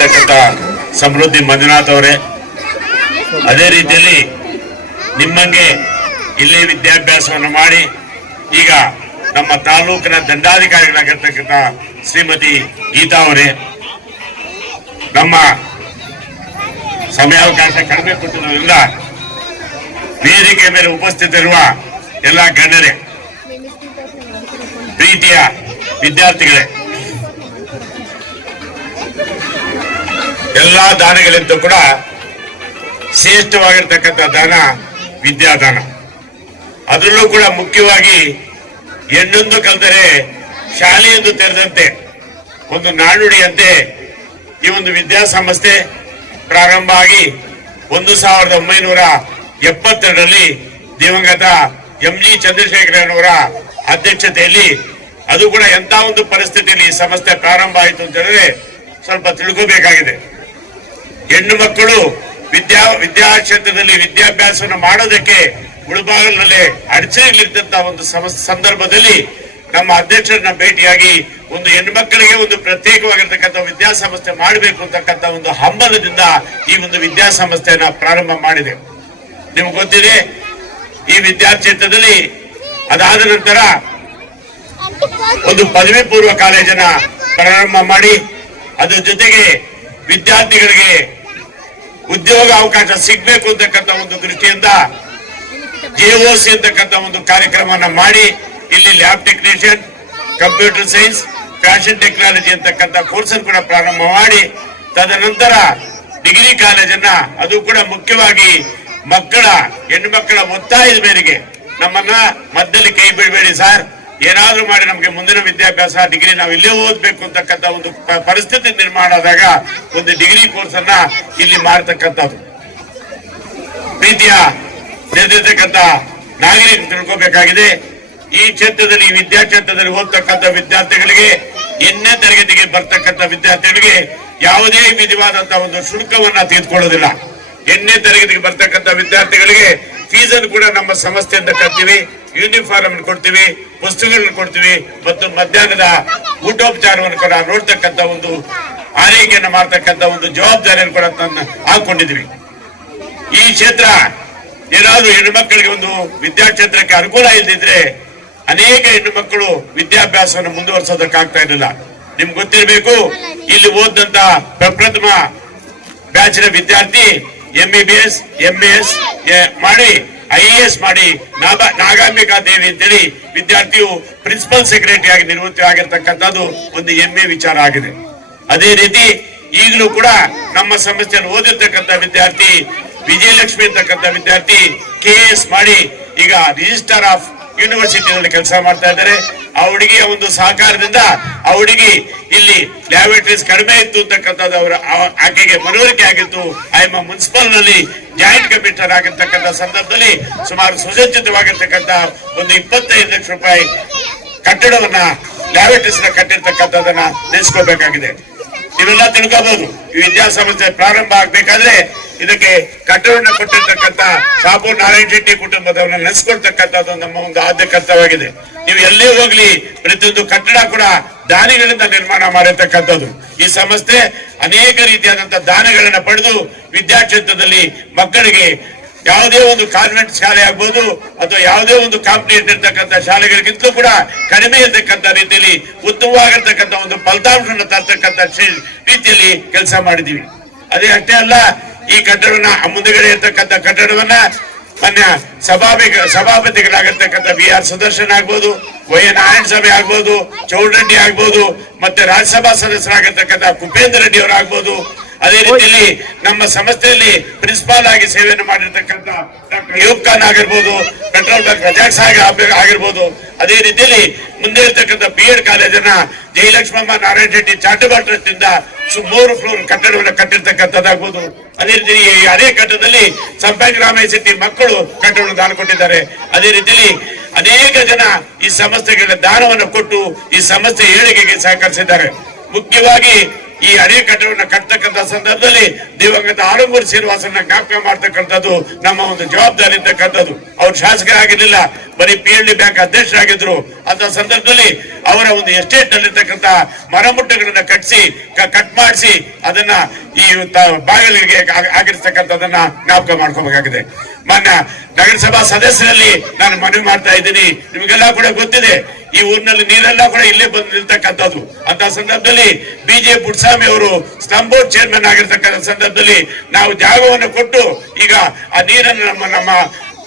ಆಗಿರ್ತಕ್ಕಂಥ ಸಮೃದ್ಧಿ ಮಂಜುನಾಥ್ ಅವರೇ, ಅದೇ ರೀತಿಯಲ್ಲಿ ನಿಮ್ಮಂಗೆ ಇಲ್ಲೇ ವಿದ್ಯಾಭ್ಯಾಸವನ್ನು ಮಾಡಿ ಈಗ ನಮ್ಮ ತಾಲೂಕಿನ ದಂಡಾಧಿಕಾರಿಗಳಾಗಿರ್ತಕ್ಕಂಥ ಶ್ರೀಮತಿ ಗೀತಾ ಅವರೇ, ನಮ್ಮ ಸಮಯಾವಕಾಶ ಕಡಿಮೆ ಕೊಟ್ಟಿರೋದ್ರಿಂದ ವೇದಿಕೆ ಮೇಲೆ ಉಪಸ್ಥಿತರಿರುವ ಎಲ್ಲ ಗಣ್ಯರೇ, ಪ್ರೀತಿಯ ವಿದ್ಯಾರ್ಥಿಗಳೇ, ಎಲ್ಲಾ ದಾನಗಳಿಂದ ಕೂಡ ಶ್ರೇಷ್ಠವಾಗಿರ್ತಕ್ಕಂಥ ದಾನ ವಿದ್ಯಾದಾನ. ಅದರಲ್ಲೂ ಕೂಡ ಮುಖ್ಯವಾಗಿ ಹೆಣ್ಣೊಂದು ಕಲಿತರೆ ಶಾಲೆಯೊಂದು ತೆರೆದಂತೆ ಒಂದು ನಾಣ್ಣುಡಿಯಂತೆ ಈ ಒಂದು ವಿದ್ಯಾಸಂಸ್ಥೆ ಪ್ರಾರಂಭ ಆಗಿ 1972ರಲ್ಲಿ ದಿವಂಗತ MG ಚಂದ್ರಶೇಖರನವರ ಅಧ್ಯಕ್ಷತೆಯಲ್ಲಿ, ಅದು ಕೂಡ ಎಂತ ಒಂದು ಪರಿಸ್ಥಿತಿಯಲ್ಲಿ ಈ ಸಂಸ್ಥೆ ಪ್ರಾರಂಭ ಆಯಿತು ಅಂತ ಹೇಳಿದ್ರೆ ಸ್ವಲ್ಪ ತಿಳ್ಕೋಬೇಕಾಗಿದೆ. ಹೆಣ್ಣು ಮಕ್ಕಳು ವಿದ್ಯಾಕ್ಷೇತ್ರದಲ್ಲಿ ವಿದ್ಯಾಭ್ಯಾಸವನ್ನು ಮಾಡೋದಕ್ಕೆ ಮುಳುಬಾಗಿಲಿನಲ್ಲಿ ಅಡಚಣೆಗಳಿರ್ತಂತ ಒಂದು ಸಂದರ್ಭದಲ್ಲಿ ನಮ್ಮ ಅಧ್ಯಕ್ಷರನ್ನ ಭೇಟಿಯಾಗಿ ಒಂದು ಹೆಣ್ಣು ಮಕ್ಕಳಿಗೆ ಒಂದು ಪ್ರತ್ಯೇಕವಾಗಿರ್ತಕ್ಕಂಥ ವಿದ್ಯಾಸಂಸ್ಥೆ ಮಾಡಬೇಕು ಅಂತಕ್ಕಂಥ ಒಂದು ಹಂಬಲದಿಂದ ಈ ಒಂದು ವಿದ್ಯಾಸಂಸ್ಥೆಯನ್ನ ಪ್ರಾರಂಭ ಮಾಡಿದೆ. ನಿಮ್ಗೆ ಗೊತ್ತಿದೆ, ಈ ವಿದ್ಯಾಕ್ಷೇತ್ರದಲ್ಲಿ ಅದಾದ ನಂತರ ಒಂದು ಪದವಿ ಪೂರ್ವ ಕಾಲೇಜನ್ನ ಪ್ರಾರಂಭ ಮಾಡಿ ಅದ್ರ ಜೊತೆಗೆ ವಿದ್ಯಾರ್ಥಿಗಳಿಗೆ ಉದ್ಯೋಗ ಅವಕಾಶ ಸಿಗಬೇಕು ಅಂತಕ್ಕಂಥ ಒಂದು ದೃಷ್ಟಿಯಿಂದ JOC ಅಂತಕ್ಕಂಥ ಒಂದು ಕಾರ್ಯಕ್ರಮವನ್ನ ಮಾಡಿ ಇಲ್ಲಿ lab technician, computer science, fashion technology ಅಂತಕ್ಕಂಥ ಕೋರ್ಸ್ ಕೂಡ ಪ್ರಾರಂಭ ಮಾಡಿ, ತದನಂತರ ಡಿಗ್ರಿ ಕಾಲೇಜನ್ನ, ಅದು ಕೂಡ ಮುಖ್ಯವಾಗಿ ಹೆಣ್ಣು ಮಕ್ಕಳ ಒತ್ತಾಯದ ಮೇರೆಗೆ ನಮ್ಮನ್ನ ಮಧ್ಯದಲ್ಲಿ ಕೈ ಬಿಡಬೇಡಿ ಸರ್, ಏನಾದ್ರೂ ಮಾಡಿ ನಮ್ಗೆ ಮುಂದಿನ ವಿದ್ಯಾಭ್ಯಾಸ ಡಿಗ್ರಿ ನಾವು ಇಲ್ಲೇ ಓದ್ಬೇಕು ಅಂತಕ್ಕಂಥ ಒಂದು ಪರಿಸ್ಥಿತಿ ನಿರ್ಮಾಣ ಆದಾಗ ಒಂದು ಡಿಗ್ರಿ ಕೋರ್ಸ್ ಅನ್ನ ಇಲ್ಲಿ ಮಾಡತಕ್ಕಂಥದ್ದು. ಪ್ರೀತಿಯ ನಿರ್ದಿರ್ತಕ್ಕಂಥ ನಾಗರಿಕ ತಿಳ್ಕೋಬೇಕಾಗಿದೆ, ಈ ಕ್ಷೇತ್ರದಲ್ಲಿ ಈ ವಿದ್ಯಾಕ್ಷೇತ್ರದಲ್ಲಿ ಓದ್ತಕ್ಕಂಥ ವಿದ್ಯಾರ್ಥಿಗಳಿಗೆ, 8ನೇ ತರಗತಿಗೆ ಬರ್ತಕ್ಕಂಥ ವಿದ್ಯಾರ್ಥಿಗಳಿಗೆ ಯಾವುದೇ ವಿಧವಾದಂತಹ ಒಂದು ಶುಲ್ಕವನ್ನ ತೆಗೆದುಕೊಳ್ಳೋದಿಲ್ಲ. 8ನೇ ತರಗತಿಗೆ ಬರ್ತಕ್ಕಂಥ ವಿದ್ಯಾರ್ಥಿಗಳಿಗೆ ಫೀಸ್ ಅನ್ನು ಕೂಡ ನಮ್ಮ ಸಂಸ್ಥೆಯಿಂದ ಕಟ್ತೀವಿ, ಯೂನಿಫಾರ್ಮ್ ಕೊಡ್ತೀವಿ, ಪುಸ್ತಕಗಳನ್ನು ಕೊಡ್ತೀವಿ, ಮತ್ತು ಮಧ್ಯಾಹ್ನದ ಊಟೋಪಚಾರವನ್ನು ಕೂಡ ನೋಡ್ತಕ್ಕಂಥ ಒಂದು ಆರೈಕೆಯನ್ನು ಮಾಡ್ತಕ್ಕಂಥ ಒಂದು ಜವಾಬ್ದಾರಿಯನ್ನು ಕೂಡ ಹಾಕೊಂಡಿದ್ವಿ. ಈ ಕ್ಷೇತ್ರ ಏನಾದ್ರೂ ಹೆಣ್ಣು ಮಕ್ಕಳಿಗೆ ಒಂದು ವಿದ್ಯಾಕ್ಷೇತ್ರಕ್ಕೆ ಅನುಕೂಲ ಇಲ್ಲದಿದ್ರೆ ಅನೇಕ ಹೆಣ್ಣು ಮಕ್ಕಳು ವಿದ್ಯಾಭ್ಯಾಸವನ್ನು ಮುಂದುವರಿಸೋದಕ್ಕಾಗ್ತಾ ಇರಲಿಲ್ಲ. ನಿಮ್ಗೆ ಗೊತ್ತಿರಬೇಕು, ಇಲ್ಲಿ ಓದಂತ ಪ್ರಪ್ರಥಮ ಬ್ಯಾಚಿನ ವಿದ್ಯಾರ್ಥಿ MBBS, MAS ಮಾಡಿ IAS ಮಾಡಿ ನಾಗಾಂಬಿಕಾ ದೇವಿ ಅಂತೇಳಿ ವಿದ್ಯಾರ್ಥಿಯು ಪ್ರಿನ್ಸಿಪಲ್ ಸೆಕ್ರೆಟರಿ ಆಗಿ ನಿವೃತ್ತಿ ಆಗಿರ್ತಕ್ಕಂಥದ್ದು ಒಂದು ಹೆಮ್ಮೆ ವಿಚಾರ ಆಗಿದೆ. ಅದೇ ರೀತಿ ಈಗಲೂ ಕೂಡ ನಮ್ಮ ಸಂಸ್ಥೆಯಲ್ಲಿ ಓದಿರ್ತಕ್ಕಂಥ ವಿದ್ಯಾರ್ಥಿ ವಿಜಯಲಕ್ಷ್ಮಿ ಅಂತಕ್ಕಂಥ ವಿದ್ಯಾರ್ಥಿ KS ಮಾಡಿ ಈಗ ರಿಜಿಸ್ಟ್ರಾರ್ ಆಫ್ ಯೂನಿವರ್ಸಿಟಿನಲ್ಲಿ ಕೆಲಸ ಮಾಡ್ತಾ ಇದ್ದಾರೆ. ಆ ಹುಡುಗಿಯ ಒಂದು ಸಹಕಾರದಿಂದ ಆ ಹುಡುಗಿ ಇಲ್ಲಿ ಲ್ಯಾಬೊರೇಟರೀಸ್ ಕಡಿಮೆ ಇತ್ತು ಅಂತಕ್ಕಂಥದ್ದು ಆಕೆಗೆ ಮನವರಿಕೆ ಆಗಿತ್ತು. ಆಯಮ್ಮ ಮುನ್ಸಿಪಲ್ ನಲ್ಲಿ ಜಾಯಿಂಟ್ ಕಮಿಷನರ್ ಆಗಿರ್ತಕ್ಕಂಥ ಸಂದರ್ಭದಲ್ಲಿ ಸುಮಾರು ಸುಸಜ್ಜಿತವಾಗಿರ್ತಕ್ಕಂಥ ಒಂದು 25 ಲಕ್ಷ ರೂಪಾಯಿ ಕಟ್ಟಡವನ್ನ ಲ್ಯಾಬೊರೇಟರೀಸ್ ಕಟ್ಟಿರ್ತಕ್ಕಂಥದನ್ನ ನೆನೆಸ್ಕೋಬೇಕಾಗಿದೆ. ನೀವೆಲ್ಲ ತಿಳ್ಕೋಬಹುದು, ಈ ವಿದ್ಯಾಸಂಸ್ಥೆ ಪ್ರಾರಂಭ ಆಗ್ಬೇಕಾದ್ರೆ ಇದಕ್ಕೆ ಕಟ್ಟಡವನ್ನು ಕೊಟ್ಟಿರ್ತಕ್ಕಂಥ ಶಾಪೂರ್ ನಾರಾಯಣ ಶೆಟ್ಟಿ ಕುಟುಂಬದವರನ್ನ ನೆನೆಸ್ಕೊಳ್ತಕ್ಕಂಥದ್ದು ನಮ್ಮ ಒಂದು ಆದ್ಯ ಕರ್ತವ್ಯವಾಗಿದೆ. ನೀವು ಎಲ್ಲೇ ಹೋಗ್ಲಿ ಪ್ರತಿಯೊಂದು ಕಟ್ಟಡ ಕೂಡ ದಾನಿಗಳಿಂದ ನಿರ್ಮಾಣ ಮಾಡಿರ್ತಕ್ಕಂಥದ್ದು. ಈ ಸಂಸ್ಥೆ ಅನೇಕ ರೀತಿಯಾದಂತಹ ದಾನಗಳನ್ನ ಪಡೆದು ವಿದ್ಯಾಕ್ಷೇತ್ರದಲ್ಲಿ ಮಕ್ಕಳಿಗೆ ಯಾವುದೇ ಒಂದು ಕಾನ್ವೆಂಟ್ ಶಾಲೆ ಆಗ್ಬೋದು ಅಥವಾ ಯಾವುದೇ ಒಂದು ಕಾಂಪಿಟೇಟಿವ್ ಇರ್ತಕ್ಕಂಥ ಶಾಲೆಗಳಿಗಿಂತಲೂ ಕೂಡ ಕಡಿಮೆ ಇರ್ತಕ್ಕಂಥ ರೀತಿಯಲ್ಲಿ ಉತ್ತಮವಾಗಿರ್ತಕ್ಕಂಥ ಒಂದು ಫಲಿತಾಂಶವನ್ನು ತರ್ತಕ್ಕಂಥ ರೀತಿಯಲ್ಲಿ ಕೆಲಸ ಮಾಡಿದೀವಿ. ಅದೇ ಅಷ್ಟೇ ಅಲ್ಲ, ಈ ಕಟ್ಟಡವನ್ನ ಮುಂದುಗಡೆ ಇರ್ತಕ್ಕಂಥ ಕಟ್ಟಡವನ್ನ ಮಾನ್ಯ ಸಭಾಪತಿಗಳಾಗಿರ್ತಕ್ಕಂಥ BR ಸುದರ್ಶನ್ ಆಗ್ಬೋದು, YN ನಾರಾಯಣ ಸ್ವಾಮಿ ಆಗ್ಬೋದು, ಚೌಡರೆಡ್ಡಿ ಆಗ್ಬೋದು, ಮತ್ತೆ ರಾಜ್ಯಸಭಾ ಸದಸ್ಯರಾಗಿರ್ತಕ್ಕಂಥ ಕುಪೇಂದ್ರ ರೆಡ್ಡಿ ಅವರಾಗ್ಬೋದು, ಅದೇ ರೀತಿಯಲ್ಲಿ ನಮ್ಮ ಸಂಸ್ಥೆಯಲ್ಲಿ ಪ್ರಿನ್ಸಿಪಾಲ್ ಆಗಿ ಸೇವೆಯನ್ನು ಮಾಡಿರ್ತಕ್ಕಂಥ ಡಾಕ್ಟರ್ ಅಯೂಬ್ ಖಾನ್ ಆಗಿರ್ಬೋದು, ಪೆಟ್ರೋಲ್ ಬಂಕ್ ರಜಾಕ್ ಸಾಹೇಬ್ ಆಗಿರ್ಬೋದು, ಅದೇ ರೀತಿಯಲ್ಲಿ ಮುಂದೆ ಇರ್ತಕ್ಕಂಥ BEd ಕಾಲೇಜನ್ನ ಜಯಲಕ್ಷ್ಮಮ್ಮ ನಾರಾಯಣ ಶೆಟ್ಟಿ ಚಾರಿಟಬಲ್ ಟ್ರಸ್ಟ್ ಇಂದ 3 ಫ್ಲೋರ್ ಕಟ್ಟಡವನ್ನು ಕಟ್ಟಿರ್ತಕ್ಕಂಥದ್ದಾಗ್ಬೋದು. ಅದೇ ರೀತಿ ಅದೇ ಕಟ್ಟಡದಲ್ಲಿ ಸಂಪಂಗಿ ರಾಮಯ್ಯ ಶೆಟ್ಟಿ ಮಕ್ಕಳು ಕಟ್ಟಡವನ್ನು ದಾನ ಕೊಟ್ಟಿದ್ದಾರೆ. ಅದೇ ರೀತಿಯಲ್ಲಿ ಅನೇಕ ಜನ ಈ ಸಂಸ್ಥೆಗಳ ದಾನವನ್ನು ಕೊಟ್ಟು ಈ ಸಂಸ್ಥೆ ಏಳಿಗೆಗೆ ಸಹಕರಿಸಿದ್ದಾರೆ. ಮುಖ್ಯವಾಗಿ ಈ ಅಣೆಕಟ್ಟವನ್ನು ಕಟ್ಟತಕ್ಕಂಥ ಸಂದರ್ಭದಲ್ಲಿ ದಿವಂಗತ ಆಲಂಗೂರು ಶ್ರೀನಿವಾಸನ ಜ್ಞಾಪಕ ಮಾಡ್ತಕ್ಕಂಥದ್ದು ನಮ್ಮ ಒಂದು ಜವಾಬ್ದಾರಿ ಇರ್ತಕ್ಕಂಥದ್ದು. ಅವ್ರು ಶಾಸಕರಾಗಿರ್ಲಿಲ್ಲ, ಬರೀ PLD ಬ್ಯಾಂಕ್ ಅಧ್ಯಕ್ಷರಾಗಿದ್ರು. ಅಂತ ಸಂದರ್ಭದಲ್ಲಿ ಅವರ ಒಂದು ಎಸ್ಟೇಟ್ ನಲ್ಲಿರ್ತಕ್ಕಂಥ ಮರಮುಟ್ಟಗಳನ್ನ ಕಟ್ ಮಾಡಿಸಿ ಅದನ್ನ ಈ ಬಾಗಿಲಿಗೆ ಆಗಿರ್ತಕ್ಕಂಥದನ್ನ ಜ್ಞಾಪಕ ಮಾಡ್ಕೋಬೇಕಾಗಿದೆ. ಮಾನ್ಯ ನಗರಸಭಾ ಸದಸ್ಯರಲ್ಲಿ ನಾನು ಮನವಿ ಮಾಡ್ತಾ ಇದ್ದೀನಿ, ನಿಮಗೆಲ್ಲ ಕೂಡ ಗೊತ್ತಿದೆ ಈ ಊರಿನಲ್ಲಿ ನೀರೆಲ್ಲ ಕೂಡ ಇಲ್ಲೇ ಬಂದು ನಿಲ್ತಕ್ಕಂಥದ್ದು. ಅಂತ ಸಂದರ್ಭದಲ್ಲಿ BJ ಪುಟ್ಟಸ್ವಾಮಿ ಅವರು ಸ್ಲಂ ಬೋರ್ಡ್ ಚೇರ್ಮನ್ ಆಗಿರ್ತಕ್ಕಂಥ ಸಂದರ್ಭದಲ್ಲಿ ನಾವು ಜಾಗವನ್ನು ಕೊಟ್ಟು ಈಗ ಆ ನೀರನ್ನು ನಮ್ಮ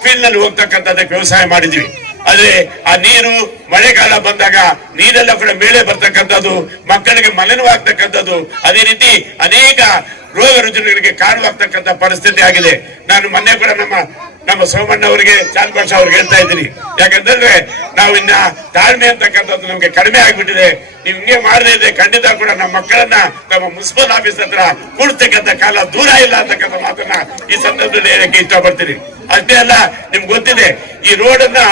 ಫೀಲ್ಡ್ ನಲ್ಲಿ ಹೋಗ್ತಕ್ಕಂಥದ್ದಕ್ಕೆ ವ್ಯವಸಾಯ ಮಾಡಿದ್ವಿ. ಆದ್ರೆ ಆ ನೀರು ಮಳೆಗಾಲ ಬಂದಾಗ ನೀರೆಲ್ಲ ಕೂಡ ಮೇಲೆ ಬರ್ತಕ್ಕಂಥದ್ದು, ಮಕ್ಕಳಿಗೆ ಮಲಿನವಾಗ್ತಕ್ಕಂಥದ್ದು, ಅದೇ ರೀತಿ ಅನೇಕ ರೋಗ ರುಜಿನಗಳಿಗೆ ಕಾರಣವಾಗ್ತಕ್ಕಂಥ ಪರಿಸ್ಥಿತಿ ಆಗಿದೆ. ನಾನು ಮೊನ್ನೆ ಕೂಡ ನಮ್ಮ ಸೋಮಣ್ಣ ಅವರಿಗೆ, ಚಾಲ್ಬಾಷ ಅವ್ರಿಗೆ ಹೇಳ್ತಾ ಇದ್ದೀನಿ, ಯಾಕಂತಂದ್ರೆ ನಾವು ಇನ್ನ ತಾಳ್ಮೆ ಅಂತಕ್ಕಂಥದ್ದು ನಮ್ಗೆ ಕಡಿಮೆ ಆಗ್ಬಿಟ್ಟಿದೆ. ನೀವು ಹಿಂಗೆ ಮಾಡದೇ ಇದೆ ಖಂಡಿತ ಕೂಡ ನಮ್ಮ ಮಕ್ಕಳನ್ನ ನಮ್ಮ ಮುನ್ಸಿಪಲ್ ಆಫೀಸ್ ಹತ್ರ ಕೂಡ್ತಕ್ಕಂಥ ಕಾಲ ದೂರ ಇಲ್ಲ ಅಂತಕ್ಕಂಥ ಮಾತನ್ನ ಈ ಸಂದರ್ಭದಲ್ಲಿ ಹೇಳಕ್ಕೆ ಇಷ್ಟಪಡ್ತೀನಿ. ಅಷ್ಟೇ ಅಲ್ಲ, ನಿಮ್ಗೆ ಗೊತ್ತಿದೆ ಈ ರೋಡ್ ಅನ್ನ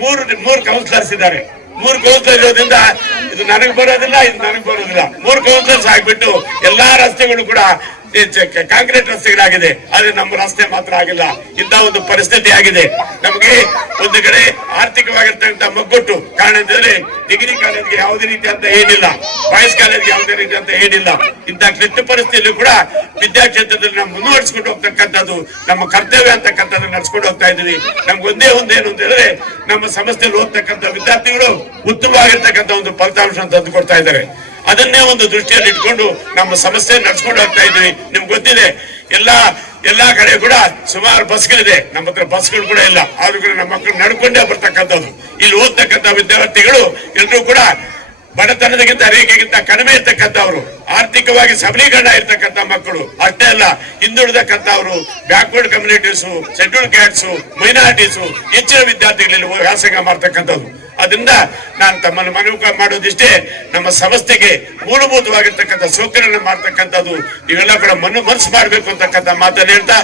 ಮೂರು ಕೌನ್ಸಿಲರ್ಸ್ ಇದ್ದಾರೆ. 3 ಕೌನ್ಸಿಲರ್ ಇರೋದ್ರಿಂದ ಇದು ನನಗೆ ಬರೋದಿಲ್ಲ, ಇದು ನನಗೆ ಬರೋದಿಲ್ಲ. 3 ಕೌನ್ಸಿಲರ್ಸ್ ಆಗ್ಬಿಟ್ಟು ಎಲ್ಲಾ ರಸ್ತೆಗಳು ಕೂಡ ಕಾಂಕ್ರೀಟ್ ರಸ್ತೆಗಳಾಗಿದೆ, ಆದ್ರೆ ನಮ್ಮ ರಸ್ತೆ ಮಾತ್ರ ಆಗಿಲ್ಲ. ಇಂಥ ಒಂದು ಪರಿಸ್ಥಿತಿ ಆಗಿದೆ. ನಮಗೆ ಒಂದು ಕಡೆ ಆರ್ಥಿಕವಾಗಿರ್ತಕ್ಕಂಥ ಮಗ್ಗೊಟ್ಟು, ಕಾರಣ ಅಂತಂದ್ರೆ ಡಿಗ್ರಿ ಕಾಲೇಜ್ಗೆ ಯಾವುದೇ ರೀತಿ ಅಂತ ಏನಿಲ್ಲ, ಬಾಯ್ಸ್ ಕಾಲೇಜ್ಗೆ ಯಾವುದೇ ರೀತಿ ಅಂತ ಏನಿಲ್ಲ. ಇಂಥ ಕ್ಲಿಷ್ಟ ಪರಿಸ್ಥಿತಿಯಲ್ಲೂ ಕೂಡ ವಿದ್ಯಾಕ್ಷೇತ್ರದಲ್ಲಿ ನಾವು ಮುಂದುವರಿಸಿಕೊಂಡು ಹೋಗ್ತಕ್ಕಂಥದ್ದು ನಮ್ಮ ಕರ್ತವ್ಯ ಅಂತಕ್ಕಂಥದ್ದು ನಡ್ಸ್ಕೊಂಡು ಹೋಗ್ತಾ ಇದ್ದೀವಿ. ನಮ್ಗೆ ಒಂದೇ ಏನು ಅಂತ ಹೇಳಿದ್ರೆ ನಮ್ಮ ಸಂಸ್ಥೆಯಲ್ಲಿ ಓದ್ತಕ್ಕಂಥ ವಿದ್ಯಾರ್ಥಿಗಳು ಉತ್ತಮವಾಗಿರ್ತಕ್ಕಂಥ ಒಂದು ಫಲಿತಾಂಶ ತಂದು ಕೊಡ್ತಾ ಇದ್ದಾರೆ. ಅದನ್ನೇ ಒಂದು ದೃಷ್ಟಿಯಲ್ಲಿ ಇಟ್ಕೊಂಡು ನಮ್ಮ ಸಮಸ್ಯೆ ನಡ್ಸ್ಕೊಂಡು ಹೋಗ್ತಾ ಇದ್ವಿ. ನಿಮ್ಗೆ ಗೊತ್ತಿದೆ ಎಲ್ಲಾ ಕಡೆ ಕೂಡ ಸುಮಾರು ಬಸ್ಗಳಿದೆ, ನಮ್ಮ ಹತ್ರ ಬಸ್ಗಳು ಕೂಡ ಇಲ್ಲ. ಆದ್ರೂ ಕೂಡ ನಮ್ಮ ಮಕ್ಕಳು ನಡ್ಕೊಂಡೇ ಬರ್ತಕ್ಕಂಥದ್ದು. ಇಲ್ಲಿ ಓದ್ತಕ್ಕಂಥ ವಿದ್ಯಾರ್ಥಿಗಳು ಎಲ್ಲರೂ ಕೂಡ ಬಡತನದಕ್ಕಿಂತ ರೇಖೆಗಿಂತ ಕಡಿಮೆ ಇರ್ತಕ್ಕಂಥವ್ರು, ಆರ್ಥಿಕವಾಗಿ ಸಬಲೀಕರಣ ಇರ್ತಕ್ಕಂಥ ಮಕ್ಕಳು. ಅಷ್ಟೇ ಅಲ್ಲ, ಹಿಂದುಳಿದಕ್ಕಂಥವ್ರು, backward communities, schedule cats, minorities, ಹೆಚ್ಚಿನ ವಿದ್ಯಾರ್ಥಿಗಳಲ್ಲಿ ವ್ಯಾಸಂಗ ಮಾಡ್ತಕ್ಕಂಥದ್ದು. ಅದರಿಂದ ನಾನು ತಮ್ಮನ್ನು ಮನವಿ ಮಾಡೋದಿಷ್ಟೇ, ನಮ್ಮ ಸಂಸ್ಥೆಗೆ ಮೂಲಭೂತವಾಗಿರ್ತಕ್ಕಂಥ ಸೌಕರ್ಯ ಮಾಡ್ತಕ್ಕಂಥದ್ದು ನೀವೆಲ್ಲ ಕೂಡ ಮನಸ್ಸು ಮಾಡಬೇಕು ಅಂತಕ್ಕಂಥ ಮಾತನ್ನು ಹೇಳ್ತಾ,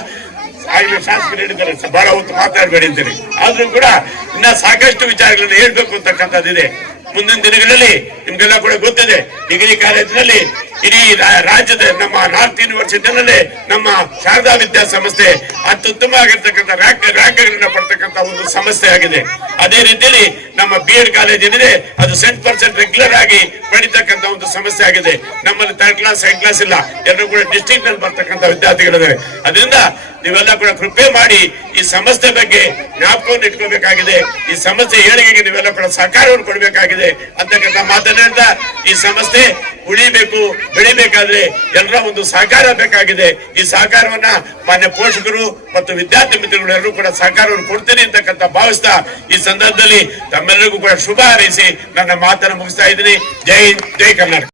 ಆಗಲೇ ಶಾಸಕರು ಹೇಳಿದ್ದಾರೆ ಬಹಳ ಹೊತ್ತು ಮಾತಾಡಬೇಡಿ ಅಂತೇಳಿ, ಆದ್ರೂ ಕೂಡ ಇನ್ನ ಸಾಕಷ್ಟು ವಿಚಾರಗಳನ್ನು ಹೇಳ್ಬೇಕು ಅಂತಕ್ಕಂಥದ್ದಿದೆ. ಮುಂದಿನ ದಿನಗಳಲ್ಲಿ ನಿಮ್ಗೆಲ್ಲ ಕೂಡ ಗೊತ್ತಿದೆ, ಡಿಗ್ರಿ ಕಾಲೇಜಿನಲ್ಲಿ ಇಡೀ ರಾಜ್ಯದ ನಮ್ಮ ನಾರ್ತ್ ಯೂನಿವರ್ಸಿಟಿನಲ್ಲಿ ನಮ್ಮ ಶಾರದಾ ವಿದ್ಯಾಸಂಸ್ಥೆ ಅತ್ಯುತ್ತಮ ಆಗಿರ್ತಕ್ಕಂಥ ರ್ಯಾಂಕ್ಗಳನ್ನ ಪಡ್ತಕ್ಕಂಥ ಒಂದು ಸಂಸ್ಥೆ ಆಗಿದೆ. ಅದೇ ರೀತಿಯಲ್ಲಿ ನಮ್ಮ BEd ಕಾಲೇಜ್ ಏನಿದೆ ಅದು 100% ರೆಗ್ಯುಲರ್ ಆಗಿ ಪಡಿತಕ್ಕಂಥ ಒಂದು ಸಮಸ್ಯೆ ಆಗಿದೆ. ನಮ್ಮಲ್ಲಿ 3rd ಕ್ಲಾಸ್ 2nd ಕ್ಲಾಸ್ ಇಲ್ಲ, ಎಲ್ಲರೂ ಕೂಡ ಡಿಸ್ಟ್ರಿಕ್ಟ್ ನಲ್ಲಿ ಬರ್ತಕ್ಕಂಥ ವಿದ್ಯಾರ್ಥಿಗಳಿದ್ದಾರೆ. ಅದರಿಂದ ನೀವೆಲ್ಲ ಕೂಡ ಕೃಪೆ ಮಾಡಿ ಈ ಸಂಸ್ಥೆ ಬಗ್ಗೆ ಜ್ಞಾಪಕವನ್ನು ಇಟ್ಕೋಬೇಕಾಗಿದೆ. ಈ ಸಮಸ್ಯೆ ಏಳಿಗೆಗೆ ನೀವೆಲ್ಲ ಕೂಡ ಸಹಕಾರವನ್ನು ಕೊಡಬೇಕಾಗಿದೆ ಅಂತಕ್ಕಂಥ ಮಾತನ್ನ ಹೇಳ್ತಾ, ಈ ಸಂಸ್ಥೆ ಉಳಿಬೇಕು, ಬೆಳಿಬೇಕಾದ್ರೆ ಎಲ್ಲರ ಒಂದು ಸಹಕಾರ ಬೇಕಾಗಿದೆ. ಈ ಸಹಕಾರವನ್ನ ಮಾನ್ಯ ಪೋಷಕರು ಮತ್ತು ವಿದ್ಯಾರ್ಥಿ ಮಿತ್ರಗಳು ಎಲ್ಲರೂ ಕೂಡ ಸಹಕಾರವನ್ನು ಕೊಡ್ತೀನಿ ಅಂತಕ್ಕಂಥ ಭಾವಿಸ್ತಾ ಈ ಸಂದರ್ಭದಲ್ಲಿ ತಮ್ಮೆಲ್ಲರಿಗೂ ಕೂಡ ಶುಭ ಹಾರೈಸಿ ನನ್ನ ಮಾತನ್ನು ಮುಗಿಸ್ತಾ ಇದ್ದೀನಿ. ಜೈ ಹಿಂದ್, ಜೈ ಕರ್ನಾಟಕ.